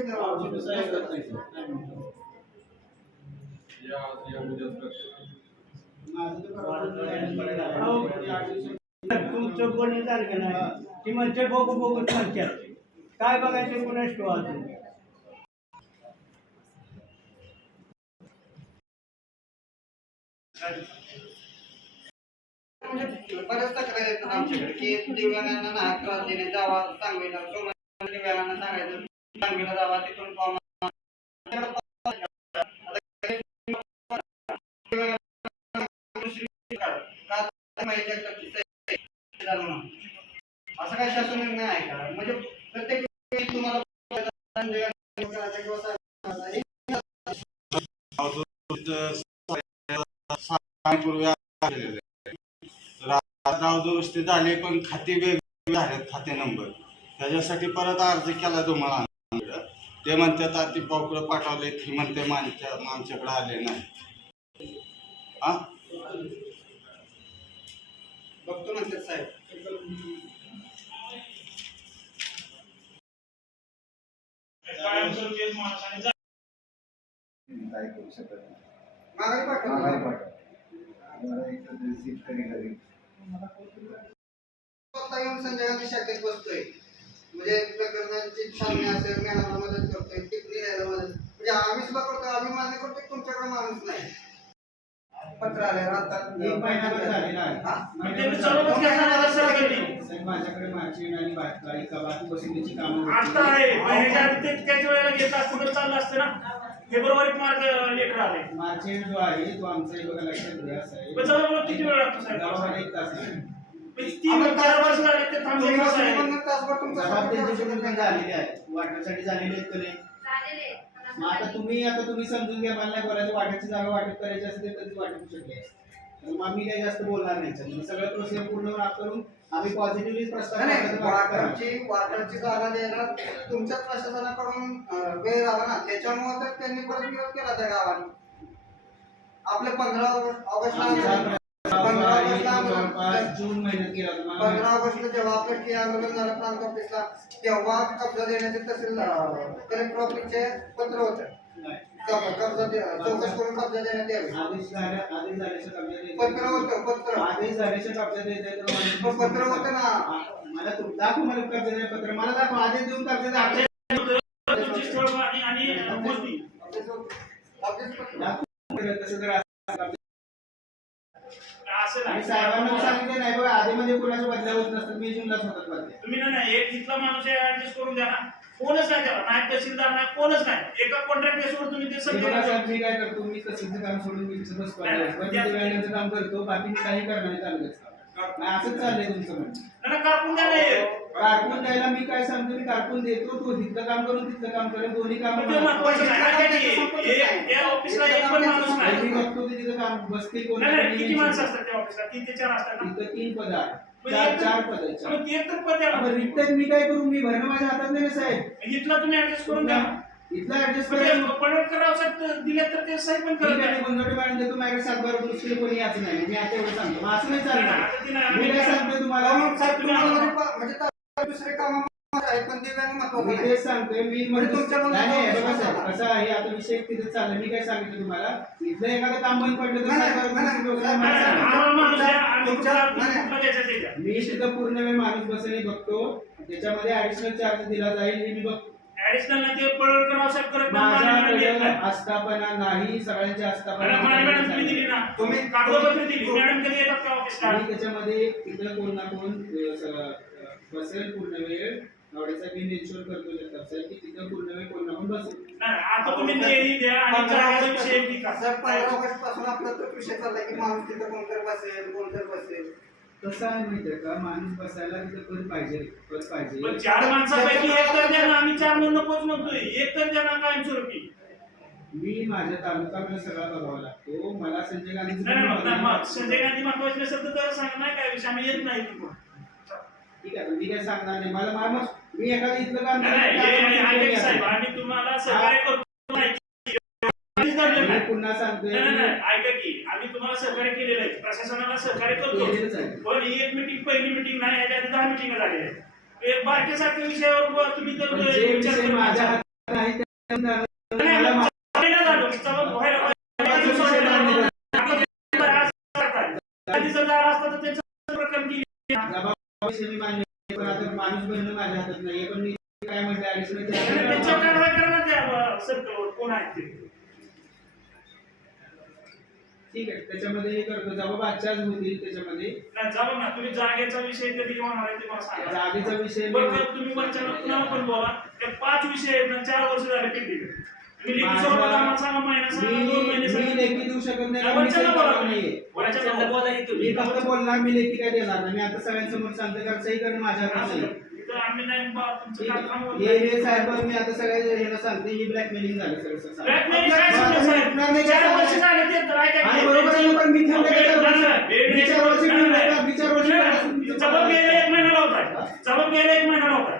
तुमचं कोणी सारखं नाही ती म्हणते बघू बघूच म्हणतात काय बघायचं कोणाच तो अजून बऱ्याच तक्रारी येतात आमच्याकडे की दिव्यांगांना नाहक त्रास देणे जावा सांगलीला सोमवारी दिव्यांगांना सांगायचं सांगलीला जावा तिथून फॉर्म असं काही शासन निर्णय आहे का म्हणजे प्रत्येक वेळी तुम्हाला नाव दुरुस्ती झाली पण खाते वेगवेगळे झालेत खाते नंबर त्याच्यासाठी परत अर्ज केला तुम्हाला ते म्हणतात आर्थिक भाऊकडे पाठवले ती म्हणते आमच्याकडे आले नाही हा बघतो म्हणतात साहेब कायमस्वरूपी माणसाने माघारी पाठवा स्वतः येऊन संजय गांधी शाखेत बसतोय म्हणजे प्रकरणांची छाननी असेल मॅडमला मदत करतोय टिप्पणी द्यायला मदत म्हणजे आम्ही सुद्धा करतो आम्ही मान्य करतो की तुमच्याकडे माणूस नाही पत्र आले राहतात एक महिनाभर झालेला आहे. त्यांनी सर्वच घेणार असं केली. साहेब, माझ्याकडे मार्चिंग आणि बाकी बसवण्याची कामं आता आहे पण ह्याच्या आधी ते त्याच वेळेला घेत असतं तर चाललं असतं ना. फेब्रुवारीत मार्ग लेटर आले. मार्चिंग जो आहे तो आमचा बघा लक्षात घ्या साहेब. पण जवळजवळ किती वेळ लागतो साहेब? जवळपास 1 तास आहे. पण 3-4 वर्ष झाले ते थांबले कसं आहे? जबाबदारी पण झालेली आहे वाटण्यासाठी झालेली आहेत का नाही? झालेले मग आता तुम्ही समजून घ्या मला नाही बोलायचं वाटायची जागा वाटप करायची असेल तर कधीच वाटप शक्य आहे मग मी काही जास्त बोलणार नाही म्हणजे सगळं प्रोसेस पूर्ण करून आम्ही पॉझिटिव्हली प्रस्ताव वाटरची जागा द्यायला तुमच्याच प्रशासनाकडून वेळ झाला ना त्याच्यामुळे तर त्यांनी परत विरोध केला त्या गावाने आपले 15 ऑगस्टला जून महिन्यात केला 15 ऑगस्टला जेव्हा आपलं टी आंदोलन झालं प्रांत ऑफिसला तेव्हा कब्जा देण्याचे तहसील कलेक्टर ऑफिसचे पत्र होतं कब्जा चौकशी करून कब्जा देण्यात यावी आदेश झाल्याच्या कब्जा पत्र होतं पत्र आदेश झाल्याच्या कब्जा देत पत्र होतं ना मला दाखव मला कब्जा द्या पत्र मला दाखव आदेश देऊन कब्जा द्या तुमची स्थळ आणि मोजणी. तसं जर असं आणि नाही. साहेबांना सांगितलं नाही बघा आधीमध्ये कोणाच्या बदल्या होत नसतात मी जूनलाच होतात बदल्या तुम्ही नाही एक तिथला माणूस ऍडजस्ट करून द्या ना. कोणच नाही त्याला नाही तहसीलदार नाही कोणच नाही एका कॉन्ट्रॅक्ट बेसवर तुम्ही ते मी सगळं बघा साहेब, मी काय करतो मी तसंच काम सोडून मी इथं बसतो पण ते वेळेचं काम करतो बाकी मी काही करणार नाही चालू नाही असंच चाललंय तुमचं म्हणणं त्यांना कापून द्या नाही. कारकून द्यायला मी काय सांगतो मी कारकून देतो तो तिथलं काम करून तिथलं काम करेल दोन्ही काम पण ते महत्त्वाचं नाही. काय त्या ऑफिसला एक पण माणूस मी नाही. बघतो की तिथं काम बसते कोण नाही किती माणसं असतात त्या ऑफिसला 3 ते 4 असतात ना. तिथं 3 पद आहेत पण 4 पद आहेत मग ते तर पद द्या. आपण रिक्त मी काय करू मी भरणं माझ्या हातात नाही ना साहेब इथला तुम्ही ऍडजस्ट करून द्या. इथला ऍडजस्ट पण ते करून पडवळकर साहेब दिले तर ते साहेब पण करत नाही. गुंजवटे मॅडम देतो माझ्याकडे 7 बारा दुसरे कोणी याचं नाही मी आता एवढं सांगतो मग असं नाही चालणार आता ती नाही. मी काय सांगतोय तुम्हाला साहेब तुम्हाला म्हणजे दुसरे काम आहेत पण दिव्यांग मी महत्वाचं तेच सांगतोय मी म्हणजे तुमच्या नाही नाही, बघा मनात साहेब, कसं आहे आता विषय तिथे चालला मी काय सांगितलं तुम्हाला इथलं एखादं काम बंद पडलं तर नाही, सरकार नाही, नाही, लोकांना नाही, माहिती नाही, आहे. आम्हाला माणूस द्या आणि तुमच्या- तुमच्या कुठला द्यायचा ते द्या. मी तिथं पूर्ण वेळ माणूस बसणे बघतो त्याच्यामध्ये ऍडिशनल चार्ज दिला जाईल हे मी बघतो ऍडिशनल ना ते पडवळकर साहेब करत नाही. माने मॅडम देत माझ्याकडे नाही. आस्थापना नाही सगळ्यांची अरे माने मॅडम तुम्ही दिली आस्थापना ना. तुम्ही कागदपत्र दिली मॅडम कधी येतात का ऑफिसला? आणि त्याच्यामध्ये तिथं कोण ना कोण बसेल पूर्ण वेळ एवढ्याचा मी इन्शुअर करतो की तिथं पूर्ण वेळ कोण ना कोण बसेल नाही आता तुम्ही देणी द्या आणि जागेचा विषय की का? सर 15 ऑगस्ट पासून आपला तो विषय चाललाय की माणूस तिथं कोणतरी बसेल कोणतरी बसेल कसं आहे माहितीये का माणूस बसायला तिथं पद पाहिजे पण 4 माणसापैकी एक तर द्या ना. आम्ही 4 म्हणून नकोच म्हणतोय. एक तर द्या ना कायमस्वरूपी. मी माझ्या तालुक्यामध्ये सगळा बघावा लागतो मला संजय गांधी नाही मग संजय गांधी महत्वाचे नसेल तर सांग नाही काय विषय आम्ही येत नाही तिकडून. ठीक आहे मी काय सांगणार नाही मला माणूस मी एखादं इथलं काम नाही साहेब आम्ही तुम्हाला सहकार्य करतो नाही. मी पुन्हा सांगतोय ऐका की आम्ही तुम्हाला सहकार्य केलेलं आहे, प्रशासनाला सहकार्य करतो, केलेलंच आहे. पण ही एक मिटिंग पहिली मिटिंग नाही, याच्या आधी 10 मिटिंग झालेल्या आहेत. एक बारक्यासारख्या विषयावर तुम्ही तर पण जे विचार विषय करू माझ्या नका. हातात नाही त्या- नाही, मला मा- महिना झालो, चला व्हायला पाहिजे. माझा विषय मान्य झाला. आज करताय. आधी जर झाला असता तर त्यांचं प्रकरण केली. विषय मी मान्य आहे, पण आता माणूस बनणं माझ्या हातात नाहीये. पण मी काय म्हणते त्यांच्यावर कारवाई करा ना त्या सर्कलवर कोण आहेत ते. ठीक आहे, त्याच्यामध्ये हे करतो जबाब आजच्याच होतील. त्याच्यामध्ये नाही जाऊ ना, तुम्ही जागेचा विषय कधी होणार आहे ते मला सांगा. जागेचा विषय बरं का, तुम्ही वरच्याला कुणाला पण बोला, ते 5 विषय आहेत ना, 4 वर्ष झाले पेंडिंग. तुम्ही लेखी स्वरूपात आम्हाला सांगा, महिना सांगा, 2 महिने मी सांगा. लेखी देऊ शकत नाही, कारण वरच्याला विषय बोला चालू तुम्ही. नाहीये. वरच्याला बोला. मी फक्त बोलणार, मी लेखी काय देणार नाही. मी आता सगळ्यांसमोर सांगतो, कारण सही करणं माझ्या हातात नाही. इथं आम्ही नाही तुमचं ठीक काम आहे. थांबवलं. हे साहेब मी आता सगळ्या ह्याला सांगते, ही ब्लॅकमेलिंग झालं सगळं. ब्लॅकमेलिंग काय आपल्या- सांगता साहेब? आपल्या- आपल्या- 4 वर्ष झाले ते तर ऐका की आणि बरोबर आहे, पण मी ठेवलं नाही, त्याच्यावर. नाही, नाही, मी 4 वर्ष नाही, नाही, ठेवलं, मी 4 वर्ष नाही, ठेवलं. जबाब घ्यायला 1 महिना लावताय. जबाब घ्यायला 1 महिना लावताय.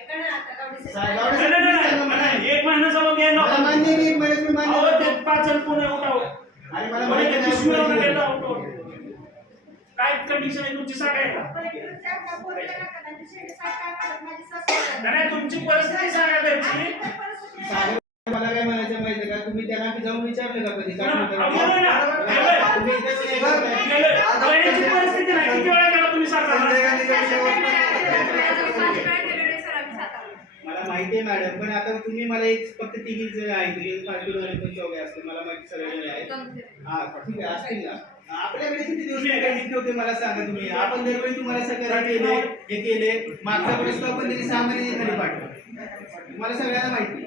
ऐका ना आता गावडे साहेब, साहेब. नाही, नाही, नाही, नाही, 1 महिना जबाब घ्यायला मला लावताय. मान्य आहे, एक महिन्यात मी मान्य अहो, करतो. ते 5 जण पुणे उठाव. आणि मला म्हणे माहिती ते नाही, पिशवीवर कोणाची नका गरज. लावतो. काय कंडिशन आहे तुमची सांगायला? पलीकडच्या आपल्या पोरीला नका, त्यांची शेती साफ काय करत, माझी सासू करत. नाही, तुमची परिस्थिती सांगा घरची. आणि काय परिस्थिती आहे? साहेब, मला काय म्हणायचं माहिती का, तुम्ही त्यांना जाऊन विचारलं का कधी काय अहो, म्हणतात? गेलोय ना, गेलोय. तुम्ही इथे पण यायचं नाही. गेलोय. अहो, यांची परिस्थिती नाही. किती वेळा गेला तुम्ही सातारला? मला माहिती आहे मॅडम, पण आता तुम्ही मला एक फक्त तिघीच आहे, पार्टीवाले पण चौघे असतील, मला माहिती सगळे आहेत. हा ठीक आहे, असतील ना. आपल्याकडे किती दिवस पेंडिंग होते मला सांगा तुम्ही. आपण दरवेळी तुम्हाला सगळं केले, हे केले. मागचा प्रस्ताव पण त्यांनी 6 महिने घरी पाठवला. तुम्हाला सगळ्यांना माहिती आहे.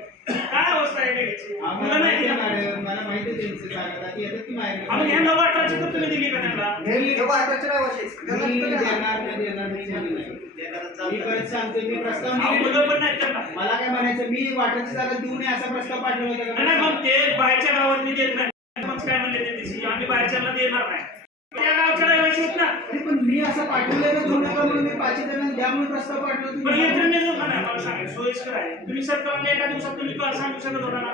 काय अवस्था आहे लेडीची? आम्हाला मुलं नाही माहिती आहे दिली. मॅडम, मला माहिती आहे त्यांचं सांगा की येतात की आम्ही माहिती ह्यांना वाटायची तर तुम्ही दिली का त्यांना? हे वाटायचे रहिवासी. त्यांना मी तिथं द्या. देणार नाही, देणार नाही, म्हणून नाही. मी परत सांगते, मी प्रस्ताव अहो, दिलेला मुलं पण नाही त्यांना. मला काय म्हणायचं, मी वाटायची जागा देऊ नये असा प्रस्ताव पाठवला होता नाही, नाही, का? मग ते बाहेरच्या गावातली देत नाही. मग काय म्हणले ते दिवशी, आम्ही बाहेरच्याला देणार नाही. त्या गावच्या रहिवासी आहेत ना. अरे पण मी असं पाठवलेलं देऊ नका म्हणून मी 5 जणांना द्या म्हणून प्रस्ताव पाठवला पण तुम्ही. येत्र नाही मला सांगा, सोयीस्कर आहे. तुम्ही सरकारला एका दिवसात तुम्ही सांगू शकत होता ना.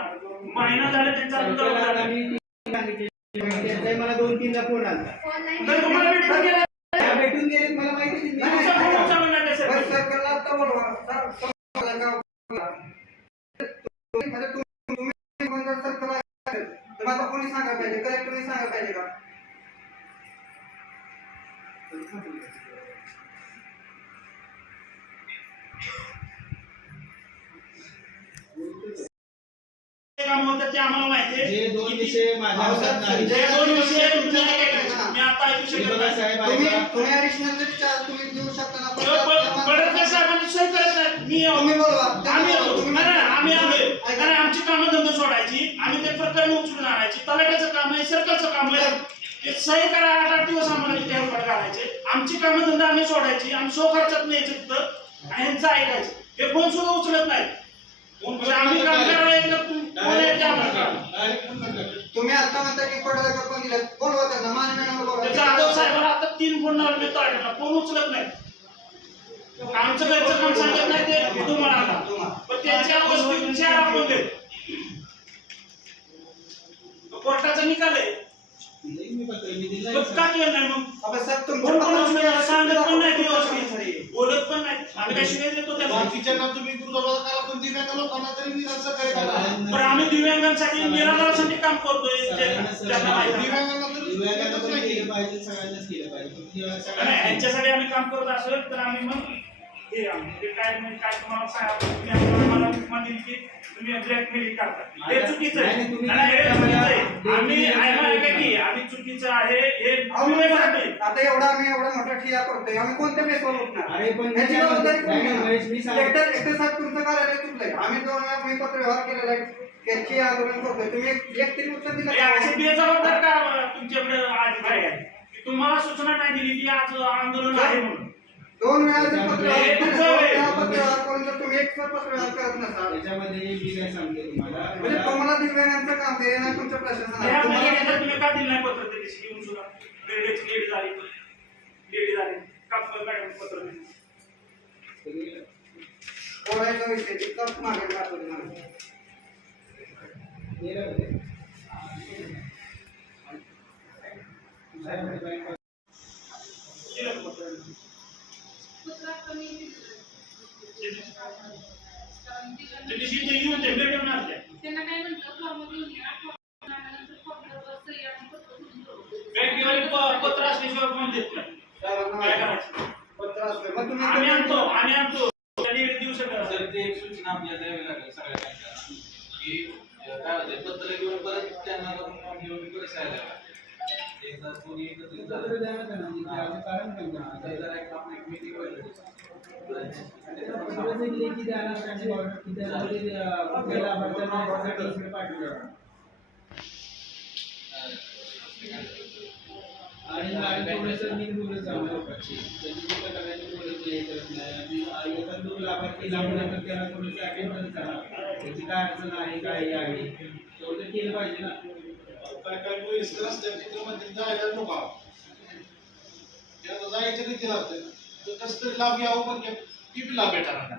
महिना झाला त्यांचा अर्ज सरकारला झाला. मी सांगितले, त्यांचाही मला 2-3दा फोन आला. फोन नाही तर तुम्हाला भेटून गेला. त्या भेटून गेलेत, मला माहिती आहे. तुमचा फोन मी- उचलला नाही त्या बस सरकारला. सरकारला आता बोलवा. म्हणजे तुम्ही म्हणजे सरकारला तर आता कोणी सांगायला पाहिजे, कलेक्टरने सांगायला पाहिजे का? काम होतं ते आम्हाला माहिती आहे. जे 2 किती- विषय माझ्या हातात नाही. जे 2 विषय तुमच्या हातात मी आता ऐकू हे शकत बघा नाही. साहेब, तुम्ही ऐका. तुम्ही additional charge तुम्ही देऊ शकता ना. बडकर साहेबांनी सोय करत नाही. मी तुम्ही बोलवा. आम्ही येतो. तुम्ही- नाही, नाही, आम्ही आलोय. ऐका. कारण आमची कामं धंदे सोडायची, आम्ही ते प्रकरण उचलून आणायची. तलाट्याचं काम आहे, सरकारचं काम आहे. ते सही करा, 8-8 दिवस आम्हाला तिथे हेल्पड घालायचे. आमची कामं धंदा आम्ही सोडायची, आम्ही स्वखर्चात न्यायचं तिथं आणि यांचं ऐकायचं. हे फोन सुद्धा उचलत नाही. म्हणजे आम्ही काम करायला येत नाही, कोण आहे ते आम्हाला कळलं. तुम्ही आता म्हणता की पडदा पण दिला, बोलवा त्यांना. माननीय ते जाधव साहेबांना आता 3 फोन लावले तलाट्याला, फोन उचलत नाही. आमचं घरचं काम सांगत नाही ते तुम्हाला आता. पण त्यांच्या वस्तू 4 आपण देऊ. कोर्टाचा निकाल आहे. मी पत्र मी दिलं पण का केलं नाही मग? आपण साहेब कोण तुमच्या कोण उचललं? सांगत पण नाही ते पत्रात- व्यवस्थित. बोलत पण नाही. आम्ही काय शिवाय देतो त्याला. बाकीच्यांना तुम्ही दुर्दबा करा, पण दिव्यांग लोकांना तरी निराशा करा. पण आम्ही दिव्यांगांसाठी निराधारासाठी काम करतोय. त्यांना माहिती आहे. दिव्यांगांना तर दिव्यांगांना पण नाही. केलं पाहिजे, सगळ्यांनाच केलं पाहिजे. नाही, सगळ्यांना- यांच्यासाठी आम्ही काम करत असेल तर आम्ही मग हे म्हणजे काय म्हणजे काय तुम्हाला सांगा, तुम्ही आम्हाला म्हणेल की तुम्ही ब्लॅकमेलिंग करता. हे चुकीचं आहे. नाही, तुम्ही नाही, हे काय चुकीचं आहे. आम्हाला- आम्ही ऐका की आम्ही चुकीचं आहे हे अहो, तुम्ही म्हणत नाही. आता एवढा आम्ही एवढा मोठा ठिया करतोय, आम्ही कोणत्या बेसवर उठणार? अरे पण याची मी- जबाबदारी कोण नाही, नाही, घेणार? महेश, मी सांग- एकटं साहेब तुमचं कार्यालय चुकलंय. आम्ही 2 वेळा मी पत्र व्यवहार केलेला आहे, त्याची आंदोलन करतोय. तुम्ही एक तरी उत्तर दिलं हे का? असे बेजबाबदार का तुमच्याकडे अधिकारी आहे की तुम्हाला सूचना नाही दिली की आज आंदोलन आहे म्हणून? 2 वेळा जर पत्र व्यवहार हे केला, तुमचं आहे. त्या पत्र व्यवहार करून जर तुम्ही एक पत्र व्यवहार करत नसाल, त्याच्यामध्ये मी काय सांगते तुम्हाला, म्हणजे तुम्हाला दिव्यांगांचं काम दिले नाही तुमच्या ह्या प्रशासनाला. तुम्हाला महिन्यात तुम्ही का दिलं नाही पत्र त्या दिवशी येऊन सुद्धा? लेडी झाली का मॅडम पत्र दिलं? बोलायचा विषय ते कप मागे जातो तुम्हाला. पत्रात कमी त्यांना काय म्हटलं फॉर्म घेऊन या फॉर्म आल्यानंतर फॉर्मवर सही आणि पत्र घेऊन जाऊ. पत्र असल्याशिवाय फोन देत नाही. काय करायचं? पत्र असलं मग तुम्ही आम्ही आणतो त्यांनी देऊ शकत तर ते एक सूचना आपल्याला द्यावी लागेल सगळ्या बँकांना की काय होते पत्र घेऊन परत त्यांना घेऊन पैसे द्यावे लागतात. ते जर कोणी एकत्रित झालं तर कारण काय जर एक आपली मीटिंग होईल आणि थोडंसं नीट जाऊन लोकांची लाभार्थी लावल्यानंतर त्याला थोडंसं अटेंडन्स झाला त्याची काय अडचण आहे काय आहे तेवढं केलं पाहिजे ना. काय काय वयस्कर असतात तिथं म्हणजे जायला नको त्याला जायचं किती लागतं तर कसं तरी लाभ यावं पण किती लाभ भेटणार ना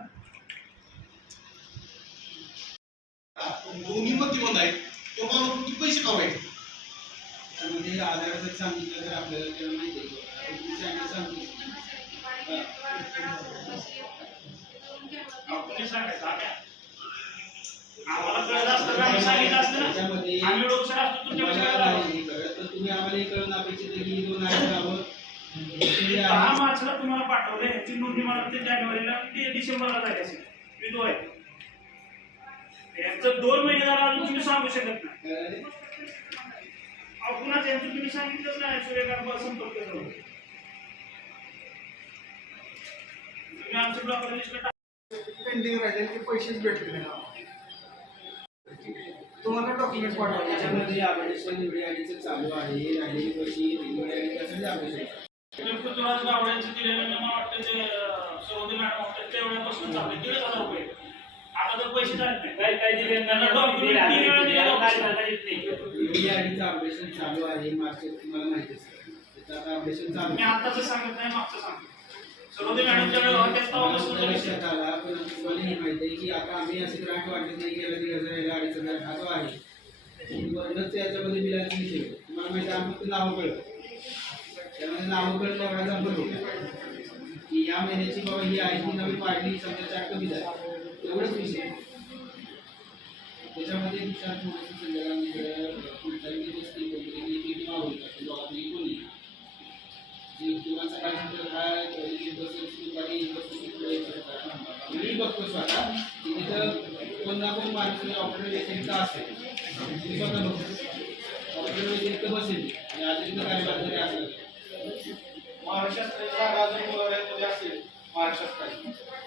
दोन्ही मध्यमंद आहेत तेव्हा किती पैसे कमायचे त्यामध्ये आधाराचं सांगितलं तर आपल्याला तेव्हा माहिती आहे सांगितलं आपण सांगायचं आम्हाला कळत असतं आम्ही सांगितलं असतं ना. त्याच्यामध्ये आम्ही लोकशाही असतो तुमच्याकडे तर तुम्ही आम्हाला हे कळून अपेक्षित आहे की 2 आठवड्यावर 10 मार्चला तुम्हाला पाठवलं ह्याची नोंदणी मला ते जानेवारीला ते डिसेंबरला जायचं असेल विधो आहे याचं 2 महिने झाला अजून तुम्ही सांगू शकत नाही. पुन्हा यांचं तुम्ही सांगितलंच नाही सूर्यकांत संपर्क करून तुम्ही आमच्या ब्लॉकला लिस्ट पेंडिंग राहिले ते पैसेच भेटले नाही तुम्हाला डॉक्युमेंट पाठवले त्याच्यामध्ये अपडेशन निवडीचं चालू आहे राहिलेली पैसे निवडी त्यासाठी अपडेशन पृथ्वीराज गावड्यांचं दिलेलं मला वाटतं ते सौदी मॅडम वाटतं तेवढ्यापासून चालू 1,500 रुपये आता तर पैसे झाले नाही काय दिले त्यांना डॉक्युमेंट 3 वेळा निवडी आधीचं अपडेशन चालू आहे मार्चेत तुम्हाला माहिती आहे त्याचं आता अपडेशन चालू मी आताच सांगत नाही मागचं सांगतो सौदी मॅडमच्या वेळेस लक्षात आला पण तुम्हाला हे माहिती आहे की आता आम्ही असे ग्रांट वाटत नाही गेला 3,000 2,500 खातो आहे वरच त्याच्यामध्ये बिलाची विषय तुम्हाला माहिती आहे आम्ही नावं कळलं त्यामध्ये नावं कळलं एवढा जंपर होता की या महिन्याची बाबा ही आहे ती नवी पाडली समजा 4 कमी झाली एवढंच विषय त्याच्यामध्ये विचार थोडंसं संध्याकाळी पुढच्या गोष्टी बोलतो की कोणी किंवा सकाळी काय मी बघतो स्वतः की तिथं कोण ना कोण माणूस ऑपरेटर व्यतिरिक्त असेल मी स्वतः बघतो ऑपरेटर व्यतिरिक्त बसेल आणि अतिरिक्त काय बाजारी असेल महाराष्ट्रात जागा जर मुलामध्ये असेल महाराष्ट्रात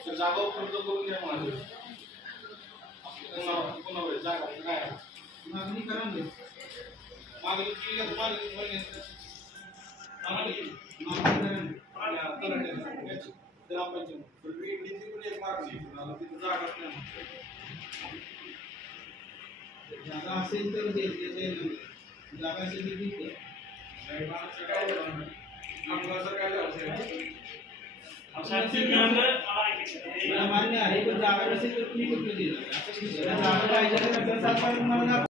तर जागा उपलब्ध करून घ्या मला कोणावर जागा काय मागणी करा मागणी केली तर मागणी जागा असेल तर जागा असेल तर मला मान्य आहे पण जागा नसेल तर तुम्ही कुठलं दिलं जागा पाहिजे